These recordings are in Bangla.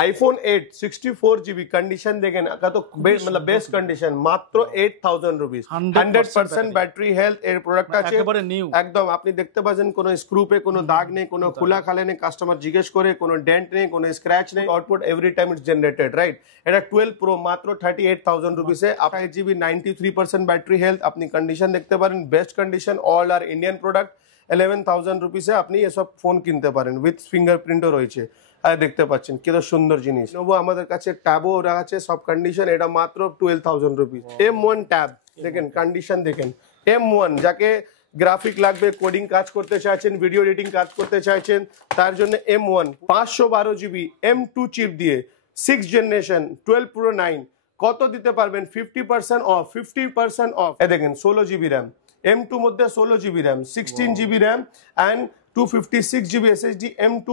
iPhone 8 64GB कंडीशन देखें ना तो मतलब बेस्ट कंडीशन मात्र 8000 रुपीस 100% ব্যাটারি হেলথ এর প্রোডাক্ট আছে একেবারে নিউ একদম আপনি দেখতে পাচ্ছেন কোনো স্ক্রুপে কোনো দাগ নেই কোনো খোলা খালে নেই কাস্টমার জিজ্ঞেস করে কোনো ডেন্ট নেই কোনো স্ক্র্যাচ নেই output every time it's generated right এটা 12 প্রো মাত্র 38000 রুপিসে 5GB 93% ব্যাটারি হেলথ আপনি কন্ডিশন দেখতে পারেন বেস্ট কন্ডিশন অল আর ইন্ডিয়ান প্রোডাক্ট 11000 রুপিসে আপনি এসব ফোন কিনতে পারেন উইথ ফিঙ্গারপ্রিন্টও রয়েছে আর দেখতে পাচ্ছেন কত সুন্দর জিনিস নেবো আমাদের কাছে ট্যাবও আছে সব কন্ডিশন এটা মাত্র 12000 রুপিস M1 ট্যাব দেখেন কন্ডিশন দেখেন M1 যাকে গ্রাফিক লাগবে কোডিং কাজ করতে চাইছেন ভিডিও এডিটিং কাজ করতে চাইছেন তার জন্য M1 512GB M2 চিপ দিয়ে 6th জেনারেশন 12 Pro 9 কত দিতে পারবেন 50% অফ 50% অফ এই দেখেন 16GB RAM M2 মধ্যে 16GB RAM 16GB RAM and 256GB SSD M2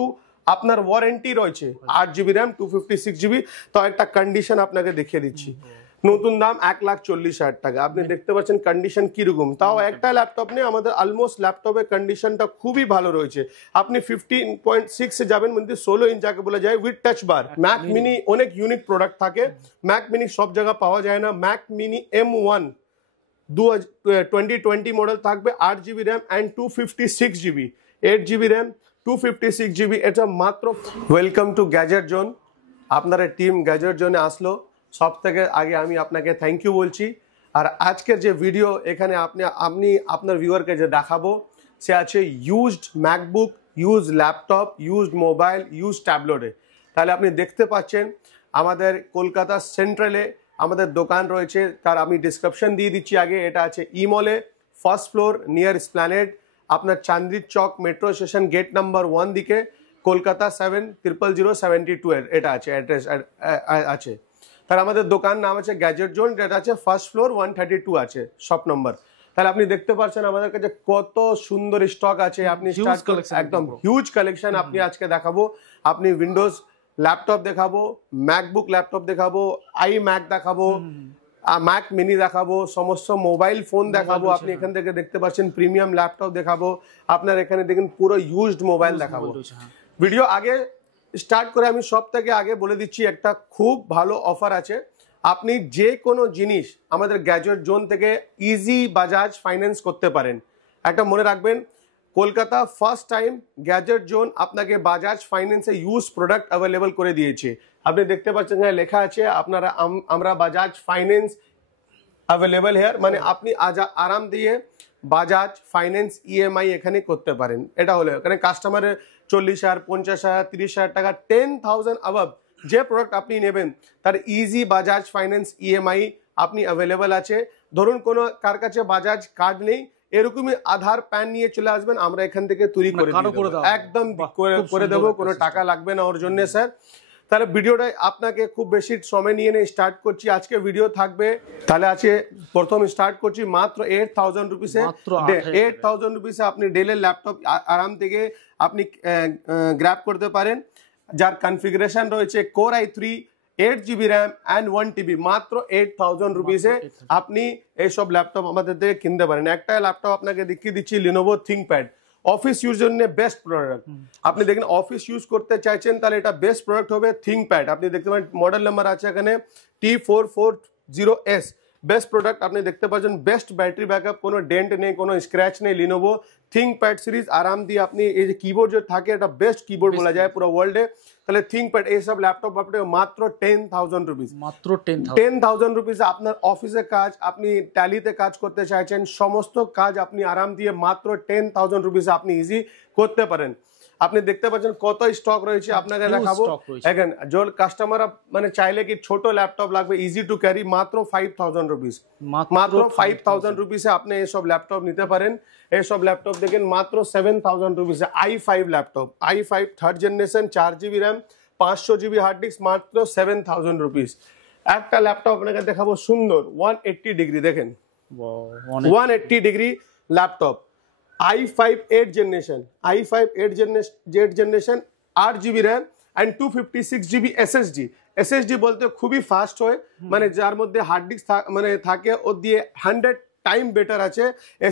আপনার ওয়ারেন্টি রয়েছে 8GB RAM 256GB তো একটা কন্ডিশন আপনাকে দেখিয়ে দিচ্ছি নতুন দাম 1,40,000 টাকা আপনি দেখতে পাচ্ছেন কন্ডিশন কি রকম তাও একটা ল্যাপটপ নেই আমাদের অলমোস্ট ল্যাপটপের কন্ডিশনটা খুবই ভালো রয়েছে আপনি 15.6 এ যাবেন মধ্যে 16 ইঞ্চ যাকে বলা যায় with touch bar Mac mini অনেক ইউনিক প্রোডাক্ট থাকে ম্যাক মিনি সব জায়গা পাওয়া যায় না ম্যাক মিনি M1 2020 মডেল থাকবে 8GB RAM and 256GB 8GB RAM 256GB এটা মাত্র ওয়েলকাম টু গ্যাজেট জোন আপনার টিম গ্যাজেট জোনে আসলো সব থেকে আগে আমি আপনাকে থ্যাংক ইউ বলছি আর আজকের যে ভিডিও এখানে আপনি আপনার ভিউয়ারকে যে দেখাবো সে আছে used MacBook used laptop used mobile used ট্যাবলেটে তাহলে আপনি দেখতে পাচ্ছেন আমাদের কলকাতা সেন্ট্রালে আমাদের দোকান রয়েছে তার আমি ডিসক্রিপশন দিয়ে দিচ্ছি আগে এটা আছে ইমলে ফার্স্ট ফ্লোর নিয়ার স্প্ল্যানেড আপনার চান্দির চক মেট্রো স্টেশন গেট নাম্বার 1 দিকে কলকাতা 700072 এটা আছে অ্যাড্রেস আছে তার আমাদের দোকান নাম আছে গ্যাজেট জোন যেটা আছে ফার্স্ট ফ্লোর 132 আছে শপ নম্বর তাহলে আপনি দেখতে পাচ্ছেন আমাদের কাছে কত সুন্দর স্টক আছে আপনি একদম হিউজ কালেকশন আপনি আজকে দেখাবো আপনি উইন্ডোজ ল্যাপটপ দেখাবো ম্যাকবুক ল্যাপটপ দেখাবো iMac দেখাবো ম্যাক মিনি দেখাবো সমস্ত মোবাইল ফোন দেখাবো আপনি এখান থেকে দেখতে পাচ্ছেন প্রিমিয়াম ল্যাপটপ দেখাবো আপনার এখানে দেখেন পুরো ইউজড মোবাইল দেখাবো ভিডিও আগে স্টার্ট করে আমি সব থেকে আগে বলে দিচ্ছি একটা খুব ভালো অফার আছে আপনি যে কোনো জিনিস আমাদের গ্যাজেট জোন থেকে ইজি বাজাজ ফাইন্যান্স করতে পারেন একটা মনে রাখবেন Kolkata first time gadget zone আপনাকে বাজাজ ফাইন্যান্সে ইউজ প্রোডাক্ট অ্যাভেলেবল করে দিয়েছে আপনি দেখতে পাচ্ছেন এখানে লেখা আছে আপনারা আমরা বাজাজ ফাইন্যান্স অ্যাভেলেবল হেয়ার মানে আপনি আরাম দিয়ে বাজাজ ফাইন্যান্স ইএমআই এখানে করতে পারেন এটা হলো এখানে কাস্টমারের 40,000 50,000 30,000 টাকা 10,000 অ্যাবাভ যে প্রোডাক্ট আপনি নেবেন তার ইজি বাজাজ ফাইন্যান্স ইএমআই আপনি অ্যাভেলেবল আছে ধরুন কোনো কার কাছে বাজাজ কার্ড নেই এরকমই আধার প্যান নিয়ে চলে আসবেন আমরা এখান থেকে তৈরি করে দেব একদম করে দেবো কোনো টাকা লাগবে না ওর জন্য স্যার তাহলে ভিডিওটা আপনাকে খুব বেশি সময় নিয়ে স্টার্ট করছি আজকে ভিডিও থাকবে তাহলে আছে প্রথম স্টার্ট করছি মাত্র 8000 রুপিসে 8000 রুপিসে আপনি ডেলের ল্যাপটপ আরাম থেকে আপনি গ্র্যাব করতে পারেন যার কনফিগারেশন রয়েছে core i3 8GB RAM and 1TB মাত্র 8000 রুপিসে আপনি এই সব ল্যাপটপ আমাদের থেকে কিনতে পারেন একটা ল্যাপটপ আপনাকে দেখিয়ে দিচ্ছি Lenovo ThinkPad অফিস ইউজ জন্য বেস্ট প্রোডাক্ট আপনি দেখেন অফিস ইউজ করতে চাইছেন তাহলে এটা বেস্ট প্রোডাক্ট হবে ThinkPad আপনি দেখতে পারেন মডেল নাম্বার আছে এখানে T440S বেস্ট প্রোডাক্ট আপনি দেখতে পাচ্ছেন বেস্ট ব্যাটারি ব্যাকআপ কোনো ডেন্ট নেই কোনো স্ক্র্যাচ নেই Lenovo ThinkPad সিরিজ আরাম দিয়ে আপনি এই যে কিবোর্ড যে থাকে এটা বেস্ট কিবোর্ড বলা যায় পুরো ওয়ার্ল্ডে তাহলে ThinkPad এই সব ল্যাপটপ আপনি মাত্র 10,000 রুপিস মাত্র 10,000 রুপিস আপনার অফিসে কাজ আপনি ট্যালিতে কাজ করতে চাইছেন সমস্ত কাজ আপনি আরাম দিয়ে মাত্র 10,000 রুপিস আপনি ইজি করতে পারেন আপনি দেখতে পাচ্ছেন কত স্টক রয়েছে আপনাকে দেখাবো এখন যে কাস্টমার মানে চাইলে কি ছোট ল্যাপটপ লাগবে ইজি টু ক্যারি মাত্র 5,000 রুপিস মাত্র 5,000 রুপিসে আপনি এই সব ল্যাপটপ নিতে পারেন এই সব ল্যাপটপ দেখেন মাত্র 7,000 রুপিসে i5 laptop i5 3rd generation 4GB RAM 500GB hard disk মাত্র 7,000 রুপিস একটা ল্যাপটপ আপনাকে দেখাবো সুন্দর 180 ডিগ্রি দেখেন 180 degree laptop i5 8th generation i5 8th generation 8GB RAM and 256GB SSD বলতে খুবই ফাস্ট হয় মানে যার মধ্যে হার্ড ডিস্ক মানে থাকে ও দিয়ে 100 টাইম বেটার আছে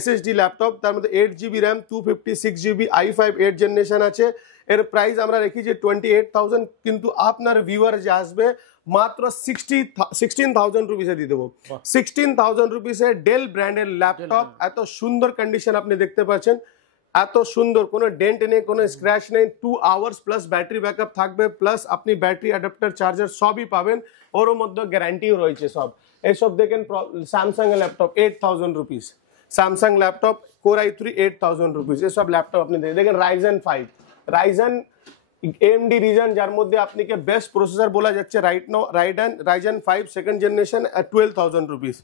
SSD ল্যাপটপ তার মধ্যে 8GB RAM 256GB i5 8th generation আছে এর প্রাইস আমরা রেখেছি 28,000, কিন্তু আপনার ভিউয়ার যে আসবে মাত্র 16,000 রুপিসে দিয়ে দেবো। 16,000 রুপিসে ডেল ব্র্যান্ডের ল্যাপটপ, এত সুন্দর কন্ডিশন আপনি দেখতে পাচ্ছেন, এত সুন্দর, কোনো ডেন্ট নেই, কোনো স্ক্র্যাচ নেই, 2 আওয়ার্স প্লাস ব্যাটারি ব্যাকআপ থাকবে, প্লাস আপনি ব্যাটারি অ্যাডাপ্টার চার্জার সবই পাবেন, ওর মধ্যে গ্যারান্টিও রয়েছে সব। এইসব দেখেন স্যামসাং এর laptop 8,000 rupees, Samsung laptop core i3 8,000 rupees, এসব ল্যাপটপ আপনি দেখেন রাইজেন 5, রাইজেন AMD রিজন, যার মধ্যে আপনাকে বেস্ট প্রসেসর বলা যাচ্ছে right now, Ryzen 5 second generation 12,000 rupees.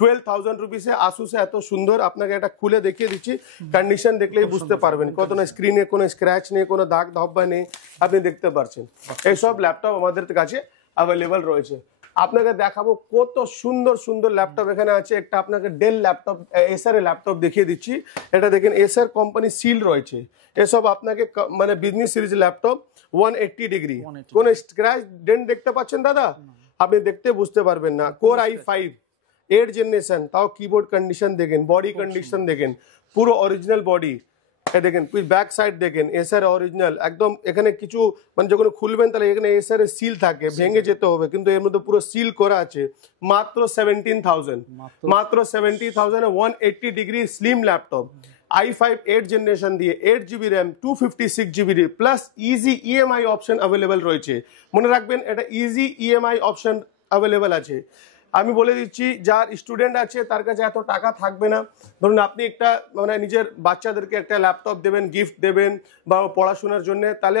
12,000 রুপিসে আসুসে এত সুন্দর, আপনাকে এটা খুলে দেখিয়ে দিচ্ছি, কন্ডিশন দেখলেই বুঝতে পারবেন কত না, স্ক্রিনে কোনো স্ক্র্যাচ নেই, কোনো দাগ ধব্বা নেই, আপনি দেখতে পাচ্ছেন। এইসব ল্যাপটপ আমাদের কাছে অ্যাভেলেবল রয়েছে। আপনাকে দেখাবো কত সুন্দর সুন্দর ল্যাপটপ এখানে আছে। একটা আপনাকে ডেল ল্যাপটপ, এসার এর ল্যাপটপ দেখিয়ে দিচ্ছি, এটা দেখেন এসার কোম্পানি সিল রয়েছে। এসব আপনাকে মানে বিজনেস সিরিজ ল্যাপটপ 180 ডিগ্রি, কোন স্ক্র্যাচ ডেন্ট দেখতে পাচ্ছেন দাদা? আপনি দেখতে বুঝতে পারবেন না। কোর i5 8 জেনারেশন, তাও কিবোর্ড কন্ডিশন দেখেন, বডি কন্ডিশন দেখেন, পুরো অরিজিনাল বডি, দেখেন ব্যাক সাইড দেখেন, এসার অরিজিনাল একদম। এখানে কিছু মানে যখন খুলবেন তাহলে এখানে এসার এর সিল থাকে, ভেঙে যেতে হবে, কিন্তু এর মধ্যে পুরো সিল করা আছে। মাত্র 17,000, মাত্র 70,000 180 degree slim laptop, i5 8 generation দিয়ে 8GB RAM 256GB plus easy EMI option available রয়েছে। মনে রাখবেন এটা ইজি ইএমআই অপশন অ্যাভেলেবেল আছে। আমি বলে দিচ্ছি, যার স্টুডেন্ট আছে তার কাছে এত টাকা থাকবে না, ধরুন আপনি একটা মানে নিজের বাচ্চাদেরকে একটা ল্যাপটপ দেবেন, গিফট দেবেন বা পড়াশোনার জন্য, তাহলে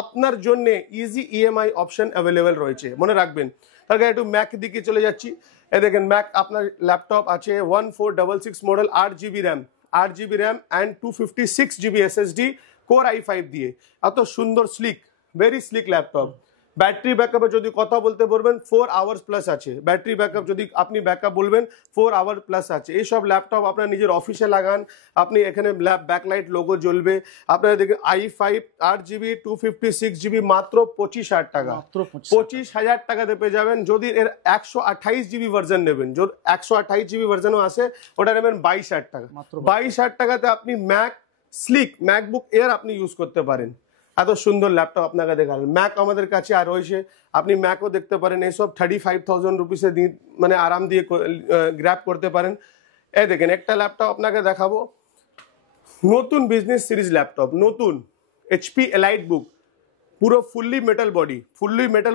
আপনার জন্য ইজি ইএমআই অপশন অ্যাভেলেবেল রয়েছে। মনে রাখবেন। তার কাছে একটু ম্যাক দিকে চলে যাচ্ছি, এ দেখেন ম্যাক আপনার ল্যাপটপ আছে 1466 model, 8GB RAM, 8GB RAM and 256GB SSD, core i5 দিয়ে, এত সুন্দর sleek, very sleek laptop. Battery ব্যাকআপে যদি কথা বলতে বলবেন 4 আওয়ার্স প্লাস আছে, ব্যাটারি ব্যাকআপ যদি আপনি ব্যাকআপ বলবেন 4 আওয়ার প্লাস আছে। এইসব ল্যাপটপ আপনার নিজের অফিসে লাগান, আপনি এখানে ব্যাকলাইট লোগো জ্বলবে। আপনারা দেখেন i5 8GB 256GB মাত্র 25,000 টাকা, 25,000 টাকাতে পেয়ে যাবেন। যদি এর 128GB ভার্জন নেবেন, যদি 128GB ভার্জনও আসে, ওটা নেবেন 22,000 টাকা। 22,000 টাকাতে আপনি স্লিক ম্যাকবুক এয়ার আপনি ইউজ করতে পারেন। এত সুন্দর ল্যাপটপ আপনাকে দেখালেন। ম্যাক আমাদের কাছে আর রয়েছে, আপনি ম্যাকও দেখতে পারেন। এইসব 35,000 রুপিসে মানে আরাম দিয়ে গ্র্যাব করতে পারেন। এই দেখেন একটা ল্যাপটপ আপনাকে দেখাবো, নতুন বিজনেস সিরিজ ল্যাপটপ, নতুন HP এলাইট বুক, পুরো ফুললি মেটাল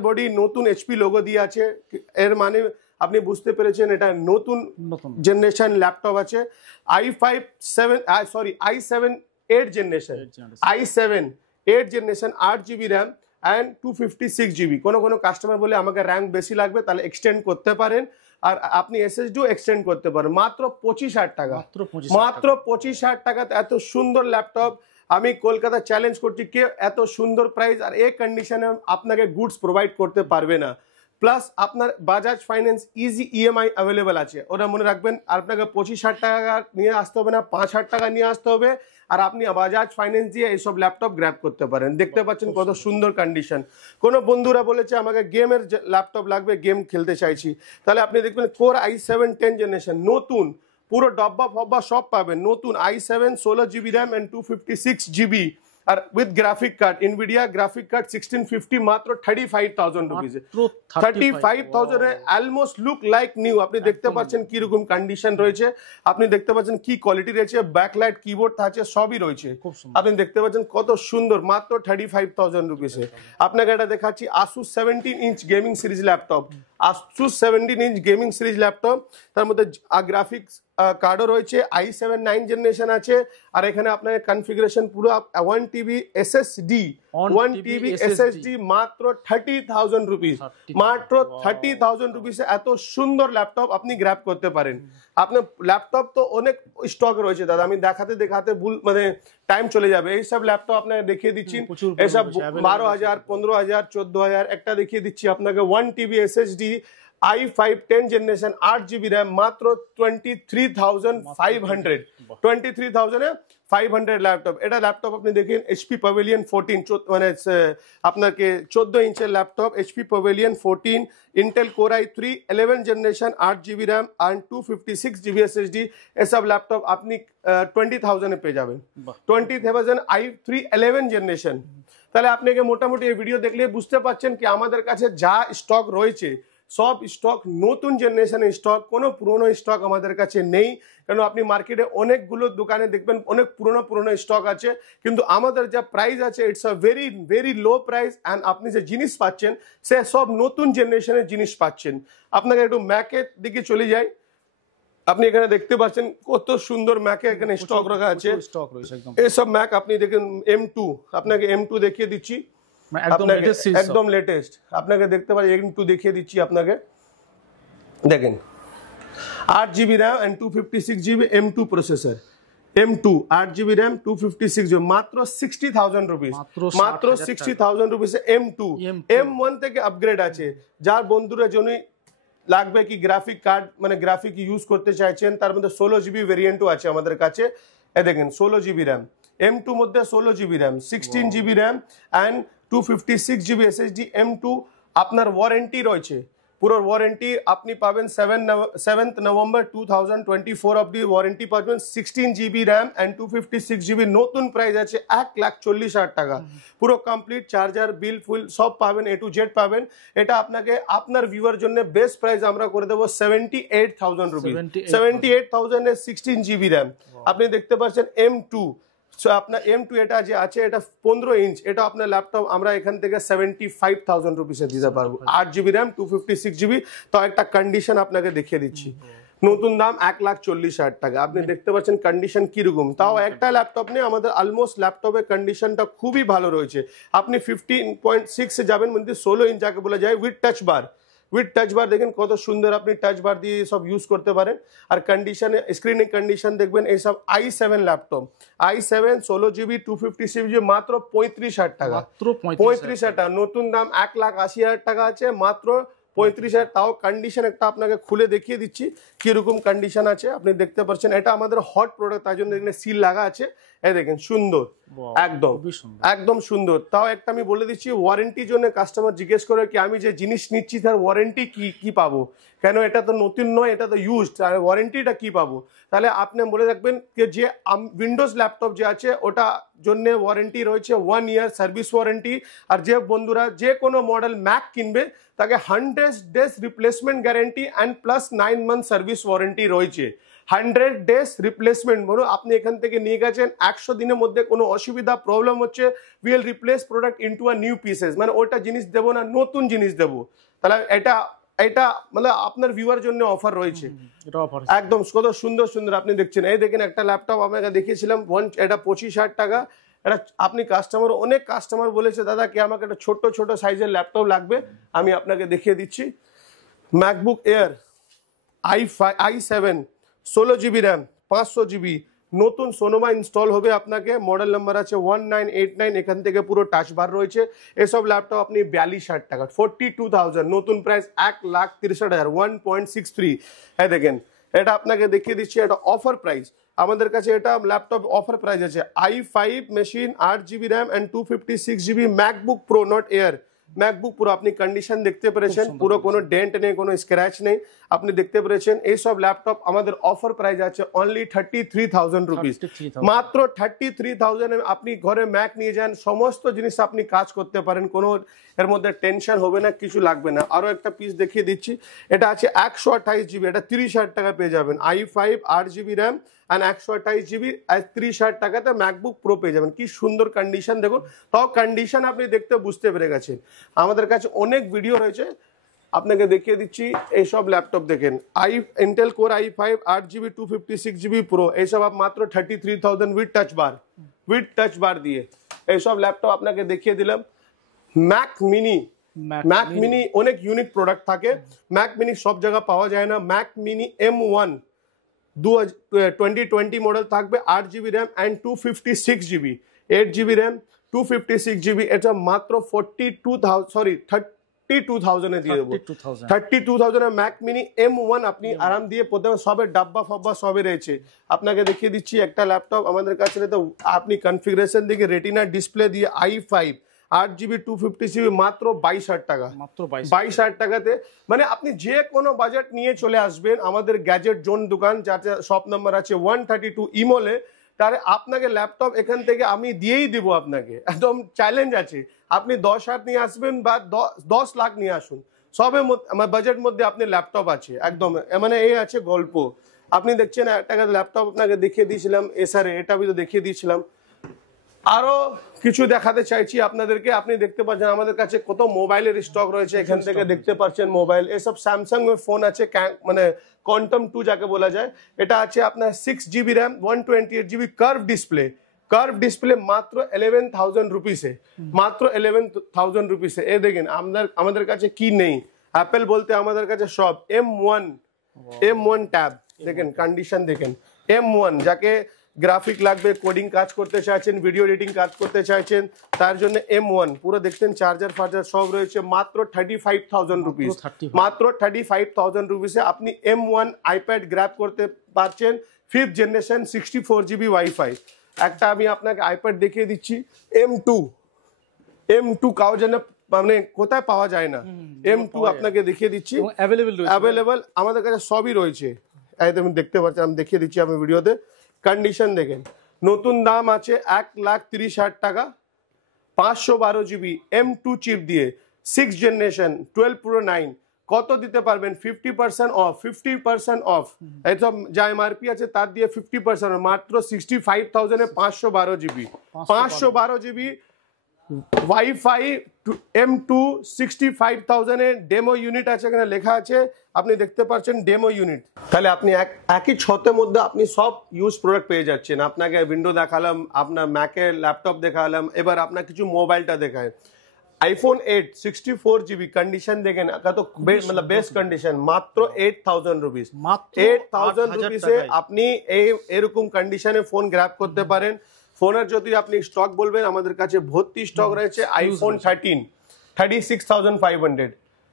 বডি, নতুন HP লোগো দিয়ে আছে। এর মানে আপনি বুঝতে পেরেছেন এটা নতুন জেনারেশন ল্যাপটপ আছে। i7 8 generation, i7 8 generation 8GB RAM and 256GB। কোনো কাস্টমার বলে আমাকে র্যাম বেশি লাগবে, তাহলে এক্সটেন্ড করতে পারেন, আর আপনি SSDও এক্সটেন্ড করতে পারেন। মাত্র 25,000 টাকা, মাত্র 25,000 টাকাতে এত সুন্দর ল্যাপটপ। আমি কলকাতা চ্যালেঞ্জ করছি, কে এত সুন্দর প্রাইস আর এই কন্ডিশনে আপনাকে গুডস প্রোভাইড করতে পারবে না। প্লাস আপনার Bajaj finance easy EMI available আছে, ওটা মনে রাখবেন। আপনাকে 25,000 টাকা নিয়ে আসতে হবে না, 5,000 টাকা নিয়ে আসতে হবে, আর আপনি বাজাজ ফাইন্যান্স দিয়ে এইসব ল্যাপটপ গ্র্যাব করতে পারেন। দেখতে পাচ্ছেন কত সুন্দর কন্ডিশন। কোনো বন্ধুরা বলেছে আমাকে গেমের ল্যাপটপ লাগবে, গেম খেলতে চাইছি, তাহলে আপনি দেখবেন কোর i7 10 জেনারেশন, নতুন, পুরো ডব্বা ফব্বা সব পাবেন, নতুন i7 16GB RAM and 256GB আর with graphic card, Nvidia graphic card 1650, মাত্র 35,000 রুপিস, 35,000 এ অলমোস্ট লুক লাইক নিউ। আপনি দেখতে পাচ্ছেন কি রকম কন্ডিশন রয়েছে, আপনি দেখতে পাচ্ছেন কি কোয়ালিটি রয়েছে, ব্যাকলাইট কিবোর্ড আছে, সবই রয়েছে। আপনি দেখতে পাচ্ছেন কত সুন্দর, মাত্র 35,000 রুপিসে। আপনাকে এটা দেখাচ্ছি Asus 17 inch gaming series laptop, Asus 17 inch gaming series laptop, তার মধ্যে গ্রাফিক্স কার্ডও রয়েছে, i7 9 জেনারেশন আছে, আর এখানে আপনার কনফিগারেশন পুরো 1TB SSD, 1TB SSD মাত্র 30,000 রুপিস, মাত্র 30,000 রুপিসে এত সুন্দর ল্যাপটপ আপনি গ্র্যাব করতে পারেন। আপনার ল্যাপটপ তো অনেক স্টক রয়েছে দাদা, আমি দেখাতে ভুল মানে টাইম চলে যাবে। এইসব ল্যাপটপ আপনাকে দেখিয়ে দিচ্ছি, এইসব 12,000 15,000 14,000, একটা দেখিয়ে দিচ্ছি আপনাকে 1TB SSD i5 10 generation 8GB RAM, মাত্র 23,500, 23,500 ল্যাপটপ। এটা ল্যাপটপ আপনি দেখেন HP Pavilion 14, মানে আপনাকে 14 ইঞ্চের laptop, HP Pavilion 14, Intel Core i3 11 generation 8GB RAM and 256GB SSD। এসব ল্যাপটপ আপনি 20,000 এ পেয়ে যাবেন, 20,000 i3 11 জেনারেশন তাহলে আপনাকে মোটামুটি এই ভিডিও দেখলে বুঝতে পারছেন কি আমাদের কাছে যা স্টক রয়েছে সব স্টক নতুন জেনারেশনের স্টক, কোনো পুরনো স্টক আমাদের কাছে নেই। কারণ আপনি মার্কেটে অনেকগুলো দোকানে দেখবেন অনেক পুরনো স্টক আছে, কিন্তু আমাদের যা প্রাইস আছে it's a very very low price, and আপনি যে জিনিস পাচ্ছেন সে সব নতুন জেনারেশনের জিনিস পাচ্ছেন। আপনাকে একটু ম্যাকের দিকে চলে যাই, আপনি এখানে দেখতে পাচ্ছেন কত সুন্দর ম্যাকে এখানে স্টক রাখা আছে। স্টক রয়েছে একদম, এইসব ম্যাক আপনি দেখেন M2, আপনাকে M2 দেখিয়ে দিচ্ছি, একদম লেটেস্ট আপনাকে দেখতে পাচ্ছি। M2 দেখিয়ে দিচ্ছি আপনাকে, দেখেন 8GB RAM and 256GB M2 processor, M2 8GB RAM 256GB, মাত্র 60,000 রুপিস, মাত্র 60,000 রুপিসে M2। M1 থেকে আপগ্রেড আছে, যার বন্ধুরা জন্য লাগবে কি গ্রাফিক কার্ড মানে গ্রাফিক ইউজ করতে চাইছেন, তার মধ্যে 16GB ভেরিয়েন্টও আছে আমাদের কাছে। এই দেখেন 16GB RAM, M2 মধ্যে 16GB RAM, 16GB RAM and 256GB SSD M2। আপনার ওয়ারেন্টি রয়েছে, পুরো ওয়ারেন্টি আপনি পাবেন 7th November 2024 অবধি ওয়ারেন্টি পাবেন। 16GB RAM অ্যান্ড 256GB, নতুন প্রাইস আছে 1,40,000 টাকা। পুরো কমপ্লিট চার্জার বিল ফুল সব পাবেন, A to Z পাবেন। এটা আপনাকে আপনার ভিউয়ার জন্য বেস্ট প্রাইস আমরা করে দেবো 78,000 রুপিস, 78,000 এর 16GB RAM। আপনি দেখতে পাচ্ছেন M2, আপনার M2 এটা যে আছে এটা 15 ইঞ্চ, এটা আপনার ল্যাপটপ আমরা এখান থেকে 75,000 রুপিসে দিতে পারবো। 8GB RAM 256GB, তো একটা কন্ডিশন আপনাকে দেখিয়ে দিচ্ছি, নতুন দাম 1,40,000 টাকা। আপনি দেখতে পাচ্ছেন কন্ডিশন কিরকম, তাও একটা ল্যাপটপ নেই, আমাদের অলমোস্ট ল্যাপটপের কন্ডিশনটা খুবই ভালো রয়েছে। আপনি 15.6 যাবেন, মধ্যে 16 ইঞ্চ যাকে বলা যায় উইথ টাচ বার, দেখেন কত সুন্দর আপনি টাচ বার দিয়ে সব ইউজ করতে পারেন। আর কন্ডিশনে স্ক্রিনে কন্ডিশন দেখবেন, এইসব i7 laptop, i7 16GB 256GB, মাত্র 35,000 টাকা, মাত্র 35,000 টাকা। নতুন দাম 1,80,000 টাকা আছে, মাত্র 35,000। তাও কন্ডিশন একটা আপনাকে খুলে দেখিয়ে দিচ্ছি কিরকম কন্ডিশন আছে। আপনি দেখতে পাচ্ছেন এটা আমাদের হট প্রোডাক্ট, তার জন্য এখানে সিল লাগা আছে। এই দেখেন সুন্দর, একদম সুন্দর। তাও একটা আমি বলে দিচ্ছি, ওয়ারেন্টির জন্য কাস্টমার জিজ্ঞেস করে কি আমি যে জিনিস নিচ্ছি তার ওয়ারেন্টি কি পাবো, কেন এটা তো নতুন নয়, এটা তো ইউজড, আর ওয়ারেন্টিটা কি পাবো। তাহলে আপনি বলে রাখবেন যে উইন্ডোজ ল্যাপটপ যে আছে ওটা জন্য ওয়ারেন্টি রয়েছে 1 ইয়ার সার্ভিস ওয়ারেন্টি। আর যে বন্ধুরা যে কোনো মডেল ম্যাক কিনবে তাকে 100 days replacement guarantee and plus 9 month service warranty রয়েছে। 100 ডেজ রিপ্লেসমেন্ট, বলো আপনি এখান থেকে নিয়ে গেছেন 100 দিনের মধ্যে কোনো অসুবিধা প্রবলেম হচ্ছে, will replace product into a new pieces, মানে ওটা জিনিস দেবো না, নতুন জিনিস দেবো। তাহলে এটা মানে আপনার ভিউয়ার জন্য অফার রয়েছে, একদম কত সুন্দর আপনি দেখছেন। এই দেখেন একটা ল্যাপটপ আপনাকে দেখিয়েছিলাম, এটা 25,000 টাকা। এটা আপনি অনেক কাস্টমার বলেছে দাদা কি আমাকে একটা ছোট সাইজের ল্যাপটপ লাগবে, আমি আপনাকে দেখিয়ে দিচ্ছি। MacBook air i7 16GB RAM 500GB, নতুন সোনোমা ইনস্টল হবে আপনাকে, মডেল নাম্বার আছে 1989, এখান থেকে পুরো টাচ বার রয়েছে। এসব ল্যাপটপ আপনি 42,000 টাকা, 42,000, নতুন প্রাইস 1,63,000, 1.63। হ্যাঁ দেখেন এটা আপনাকে দেখিয়ে দিচ্ছি, এটা অফার প্রাইস আমাদের কাছে, এটা ল্যাপটপ অফার প্রাইস আছে। i5 machine 8GB RAM and 256GB, MacBook pro not air, MacBook পুরো আপনি কন্ডিশন দেখতে পেরেছেন, পুরো কোনো ডেন্ট নেই, কোনো স্ক্র্যাচ নেই, আপনি দেখতে পেরেছেন। এইসব ল্যাপটপ আমাদের অফার প্রাইস আছে অনলি 33,000 রুপিস, মাত্র 33,000 আপনি ঘরে ম্যাক নিয়ে যান, সমস্ত জিনিস আপনি কাজ করতে পারেন, কোনো এর মধ্যে টেনশন হবে না, কিছু লাগবে না। আরো একটা পিস দেখিয়ে দিচ্ছি, এটা আছে 128GB, এটা 30,000 টাকা পেয়ে যাবেন। i5 8GB RAM আর 128GB 30,000 টাকাতে ম্যাকবুক প্রো পেয়ে যাবেন। কি সুন্দর কন্ডিশন দেখুন, তাও কন্ডিশন আপনি দেখতে বুঝতে পেরে গেছেন। আমাদের কাছে অনেক ভিডিও রয়েছে, আপনাকে দেখিয়ে দিচ্ছি। এইসব ল্যাপটপ দেখেন, Intel core i5 8GB 256GB pro, এইসব মাত্র 33,000 উইথ টাচ বার দিয়ে এইসব ল্যাপটপ আপনাকে দেখিয়ে দিলাম। ম্যাক মিনি অনেক ইউনিক প্রোডাক্ট থাকে, ম্যাক মিনি সব জায়গা পাওয়া যায় না। ম্যাক মিনি M1 2020 মডেল থাকবে, 8GB RAM and 256GB, 8GB RAM 256GB, এটা মাত্র 32,000 এ দিয়ে দেবো। 32,000 এর ম্যাক মিনি M1 আপনি আরাম দিয়ে প্রথমে সবের ডাব্বা ফাব্বা সবে রয়েছে। আপনাকে দেখিয়ে দিচ্ছি একটা ল্যাপটপ আমাদের কাছে, তো আপনি কনফিগারেশন দিকে রেটিনা ডিসপ্লে দিয়ে i5 8GB 256GB, মাত্র 22,000 টাকা, মাত্র 22,000 টাকাতে। মানে আপনি যে কোনো বাজেট নিয়ে চলে আসবেন আমাদের গ্যাজেট জোন দোকান, যাতে শপ নাম্বার আছে 132 ইমলে, তাহলে আপনাকে ল্যাপটপ এখান থেকে আমি দিয়েই দিব, আপনাকে একদম চ্যালেঞ্জ আছে। আপনি 10,000 নিয়ে আসবেন বা 10 লাখ নিয়ে আসুন, সবের মধ্যে আমার বাজেট মধ্যে আপনি ল্যাপটপ আছে একদম, মানে এই আছে গল্প। আপনি দেখছেন একটা ল্যাপটপ আপনাকে দেখিয়ে দিয়েছিলাম এসারে, এটা আমি তো দেখিয়ে দিয়েছিলাম। আরো কিছু দেখাতে চাইছি আপনাদেরকে। আপনি দেখতে পাচ্ছেন আমাদের কাছে কত মোবাইলের স্টক রয়েছে, এখান থেকে দেখতে পাচ্ছেন মোবাইল, এসব স্যামসাং এর ফোন আছে, মানে কোয়ান্টাম 2 যাকে বলা যায়। এটা আছে আপনার 6GB RAM, 128GB curve display মাত্র 11,000 রুপিসে, মাত্র 11,000 রুপিসে। এ দেখেন আমাদের কাছে কি নেই, অ্যাপেল বলতে আমাদের কাছে সব। M1 ট্যাব দেখেন, কন্ডিশন দেখেন, M1 যাকে গ্রাফিক লাগবে, কোডিং কাজ করতে চাইছেন, ভিডিও এডিটিং কাজ করতে চাইছেন, তার জন্য M1 পুরো দেখতেন, চার্জার ফার্জার সব রয়েছে, মাত্র 35,000 রুপিস, মাত্র 35,000 রুপিসে আপনি M1 আইপ্যাড গ্র্যাব করতে পারছেন, 5th জেনারেশন 64GB ওয়াইফাই। একটা আমি আপনাকে আইপ্যাড দেখিয়ে দিচ্ছি, M2 কাউ যেন মানে কোথায় পাওয়া যায় না, M2 আপনাকে দেখিয়ে দিচ্ছি, অ্যাভেলেবল আমাদের কাছে সবই রয়েছে। একদম দেখতে পাচ্ছেন, আমি দেখিয়ে দিচ্ছি আমি ভিডিওতে। কন্ডিশন দেখেন, নতুন দাম আছে 1,30,000 টাকা, 512GB M2 চিপ দিয়ে, 6th জেনারেশন 12 Pro 9। কত দিতে পারবেন? 50% অফ, 50% অফ। এইসব যা এমআরপি আছে তার দিয়ে 50% মাত্র 65,000 এ 512GB ওয়াইফাই M2 65,000 এর ডেমো ইউনিট আছে, এখানে লেখা আছে, আপনি দেখতে পাচ্ছেন ডেমো ইউনিট। তাহলে আপনি একই ছতের মধ্যে আপনি সব ইউজ প্রোডাক্ট পেয়ে যাচ্ছেন। আপনাকে উইন্ডো দেখালাম, আপনার ম্যাকের ল্যাপটপ দেখালাম, এবার আপনার কিছু মোবাইলটা দেখায়। iPhone 8 64GB কন্ডিশন দেখেন, কত मतलब বেস্ট কন্ডিশন, মাত্র 8,000 রুপিস, 8,000 রুপিসে আপনি এরকম কন্ডিশনে ফোন গ্র্যাব করতে পারেন। ফোনের যদি আপনি স্টক বলবেন, আমাদের কাছে ভর্তি স্টক রয়েছে। iPhone 13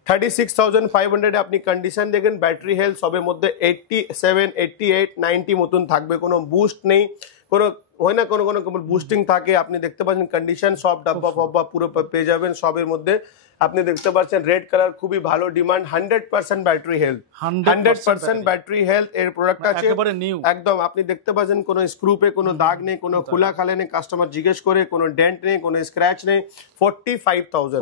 36,500 এ আপনি কন্ডিশন দেখেন, ব্যাটারি হেলথ সবের মধ্যে 87, 88, 90 মতন থাকবে, কোনো বুস্ট নেই, কোনো হয় না কোনো বুস্টিং থাকে। আপনি দেখতে পাচ্ছেন কন্ডিশন সব ডাব্বা ফাব্বা পুরো পেয়ে যাবেন সবের মধ্যে। আপনি দেখতে পাচ্ছেন রেড কালার খুবই ভালো demand, 100% battery health, 100% battery health এর প্রোডাক্ট আছে একদম। আপনি দেখতে পাচ্ছেন কোনো স্ক্রুপে কোনো দাগ নেই, কোনো খোলা খালে নেই, কাস্টমার জিজ্ঞেস করে, কোনো ডেন্ট নেই, কোনো স্ক্র্যাচ নেই। 45,000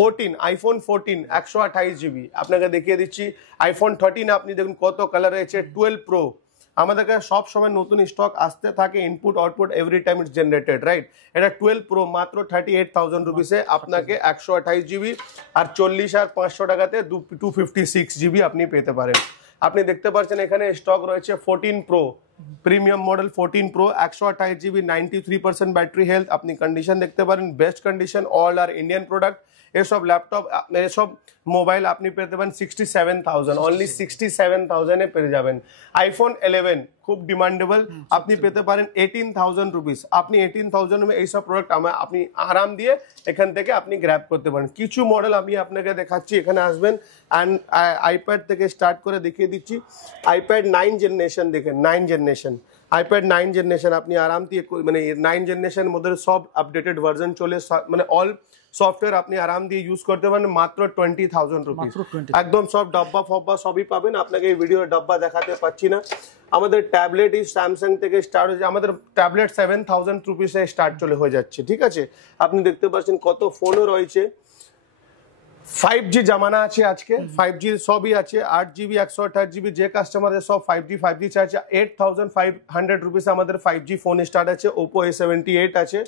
14 iPhone 14 128GB আপনাকে দেখিয়ে দিচ্ছি। iPhone 13 আপনি দেখুন কত কালার রয়েছে। 12 Pro আমাদের কাছে সব সময় নতুন স্টক আসতে থাকে, input output every time it's generated, right. এটা 12 Pro মাত্র 38,000 রুপিসে আপনাকে 128GB আর 40,500 টাকাতে 256GB আপনি পেতে পারেন। আপনি দেখতে পাচ্ছেন এখানে স্টক রয়েছে 14 Pro premium model, 14 Pro 128GB 93% battery health. আপনি কন্ডিশন দেখতে পারেন, বেস্ট কন্ডিশন, অল আর ইন্ডিয়ান প্রোডাক্ট। এসব ল্যাপটপ এসব মোবাইল আপনি পেতে পারেন 67,000, অনলি 67,000 এ পেয়ে যাবেন। iPhone 11 খুব ডিমান্ডেবল, আপনি পেতে পারেন 18,000 রুপিস। আপনি 18,000 এ এইসব প্রোডাক্ট আপনি আরাম দিয়ে এখান থেকে আপনি গ্র্যাব করতে পারেন। কিছু মডেল আমি আপনাকে দেখাচ্ছি, এখানে আসবেন অ্যান্ড আইপ্যাড থেকে স্টার্ট করে দেখিয়ে দিচ্ছি। আইপ্যাড 9 জেনারেশন দেখেন, 9 জেনারেশন আইপ্যাড 9 জেনারেশন আপনি আরাম দিয়ে মানে 9 জেনারেশন মধ্যে সব আপডেটেড ভার্জন চলে, মানে অল সফটওয়্যার আপনি আরাম দিয়ে ইউজ করতে পারেন মাত্র 20,000 রুপিস। একদম সব ডাব্বা ফব্বা সবই পাবেন। আপনাকে এই ভিডিও ডাব্বা দেখাতে পাচ্ছি না। আমাদের ট্যাবলেট স্যামসাং থেকে স্টার্ট হয়েছে, আমাদের ট্যাবলেট 7,000 রুপিসে স্টার্ট চলে হয়ে যাচ্ছে, ঠিক আছে। আপনি দেখতে পাচ্ছেন কত ফোনও রয়েছে। 5G জামানা আছে আজকে, 5G সবই আছে, 8GB 128GB। যে কাস্টমারের সব 5G চাইছে 8,500 রুপিস আমাদের 5G ফোন স্টার্ট আছে। Oppo A78 আছে।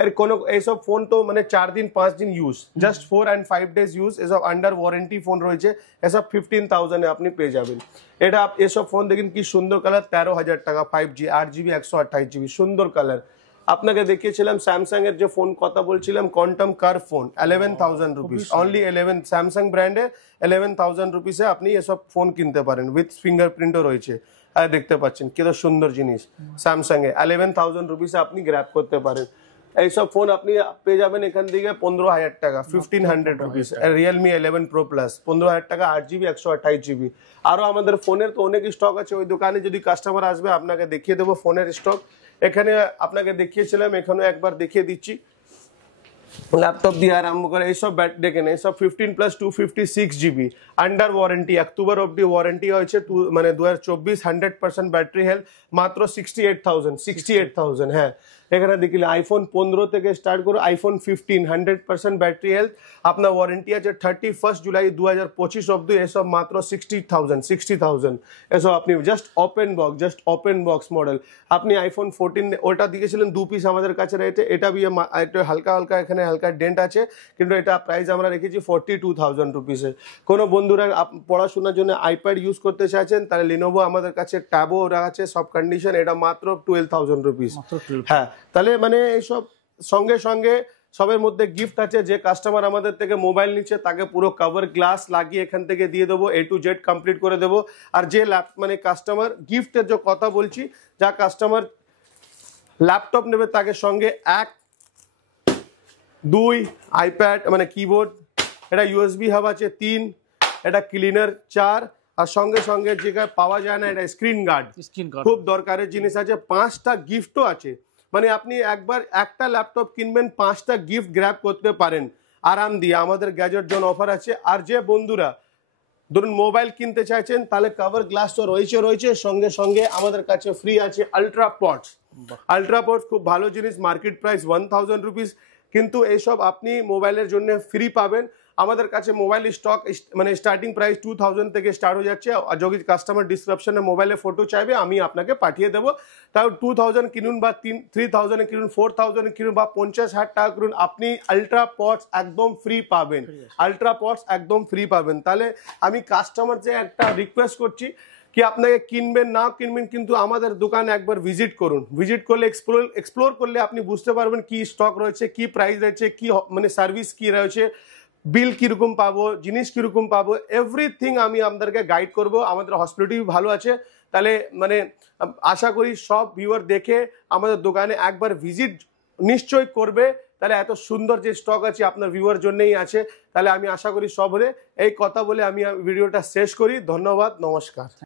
এর কোনো এইসব ফোন তো মানে 4 দিন 5 দিন use, just 4 and 5 days use, এসব আন্ডার ওয়ারেন্টি ফোন রয়েছে। এসব 15,000 এ আপনি পেয়ে যাবেন। এটা এসব ফোন দেখেন কি সুন্দর কালার, 13,000 টাকা 5G 8GB 128GB সুন্দর কালার। আপনাকে দেখিয়েছিলাম স্যামসাং এর যে ফোন কথা বলছিলাম, quantum curve phone 11,000 rupees, only 11 Samsung ব্র্যান্ডে 11,000 রুপিসে আপনি এসব ফোন কিনতে পারেন, উইথ ফিঙ্গারপ্রিন্টও রয়েছে। আর দেখতে পাচ্ছেন কত সুন্দর জিনিস স্যামসাং এ 11,000 রুপিসে আপনি গ্র্যাব করতে পারেন। এইসব ফোন আপনি পেয়ে যাবেন এখান থেকে 15,000 টাকা, 1,500 রুপিস। রিয়েলমি 11 Pro Plus 15,000 টাকা, 8GB 128GB। আরো আমাদের ফোনের তো অনেক স্টক আছে, ওই দোকানে যদি কাস্টমার আসবে আপনাকে দেখিয়ে দেবো ফোনের স্টক। এখানে আপনাকে দেখিয়েছিলাম, এখানে একবার দেখিয়ে দিচ্ছি। ল্যাপটপ দিয়ে আরম্ভ করে এইসব দেখেন, এইসব 15+ 256 জিবি আন্ডার ওয়ারেন্টি, অক্টোবর অব্দি ওয়ারেন্টি হয়েছে, মানে 2024 100% ব্যাটারি হেলথ, মাত্র 68,000। হ্যাঁ, এখানে দেখিলে আইফোন 15 থেকে স্টার্ট করে আইফোন 15 100% ব্যাটারি হেলথ, আপনার ওয়ারেন্টি আছে 31 জুলাই 2025 অব্দি, এসব মাত্র 60,000। এসব আপনি জাস্ট ওপেন বক্স মডেল। আপনি আইফোন 14 ওটা দিয়েছিলেন 2 পিস আমাদের কাছে রয়েছে, এটা বি একটু হালকা এখানে হালকা ডেন্ট আছে, কিন্তু এটা প্রাইস আমরা রেখেছি 42,000 রুপিসে। কোনো বন্ধুরা পড়াশোনার জন্য আইপ্যাড ইউজ করতে চাইছেন, তাহলে লিনোভো আমাদের কাছে ট্যাবও আছে সব কন্ডিশন, এটা মাত্র 12,000 রুপিস। হ্যাঁ, তাহলে মানে এইসব সঙ্গে সবের মধ্যে গিফট আছে। যে কাস্টমার আমাদের থেকে মোবাইল নিচ্ছে তাকে পুরো কভার গ্লাস লাগিয়ে এখান থেকে দিয়ে দেবো, A to Z কমপ্লিট করে দেবো। আর যে মানে কাস্টমার গিফটের যে কথা বলছি, যা কাস্টমার ল্যাপটপ নেবে তাকে সঙ্গে 1 2 আইপ্যাড মানে কিবোর্ড, এটা USB হাব আছে 3, এটা ক্লিনার 4, আর সঙ্গে যেটা পাওয়া যায় না এটা স্ক্রিন গার্ড, খুব দরকারের জিনিস আছে। 5টা গিফটও আছে, মানে আপনি একবার একটা ল্যাপটপ কিনবেন 5টা গিফট গ্র্যাব করতে পারেন আরাম দিয়ে। আমাদের গ্যাজেট জোন অফার আছে। আর যে বন্ধুরা ধরুন মোবাইল কিনতে চাইছেন, তাহলে কভার গ্লাস তো রয়েছে, সঙ্গে আমাদের কাছে ফ্রি আছে আলট্রা পডস। খুব ভালো জিনিস, মার্কেট প্রাইস 1000 রুপিস, কিন্তু এইসব আপনি মোবাইলের জন্য ফ্রি পাবেন। আমাদের কাছে মোবাইল স্টক মানে স্টার্টিং প্রাইস 2000 থেকে স্টার্ট হয়ে যাচ্ছে। আর যদি কাস্টমার ডিসক্রিপশনে মোবাইলের ফটো চাইবে আমি আপনাকে পাঠিয়ে দেবো। তাও 2000 কিনুন বা 3000 কিনুন, 4000 কিনুন বা 50,000 টাকা কিনুন, আপনি আলট্রা পডস একদম ফ্রি পাবেন। তাহলে আমি কাস্টমার যে একটা রিকোয়েস্ট করছি কি আপনাকে কিনবেন না কিনবেন, কিন্তু আমাদের দোকানে একবার ভিজিট করুন। ভিজিট করলে এক্সপ্লোর করলে আপনি বুঝতে পারবেন কি স্টক রয়েছে, কি প্রাইস রয়েছে, কি মানে সার্ভিস কি রয়েছে, বিল কিরকম পাবো, জিনিস কিরকম পাবো, এভরিথিং আমি আপনাদেরকে গাইড করব। আমাদের হসপিটালিটি ভালো আছে। তাহলে মানে আশা করি সব ভিউয়ার দেখে আমাদের দোকানে একবার ভিজিট নিশ্চয়ই করবে। তাহলে এত সুন্দর যে স্টক আছে আপনার ভিউয়ার জন্যই আছে। তাহলে আমি আশা করি সব হলে এই কথা বলে আমি ভিডিওটা শেষ করি। ধন্যবাদ, নমস্কার।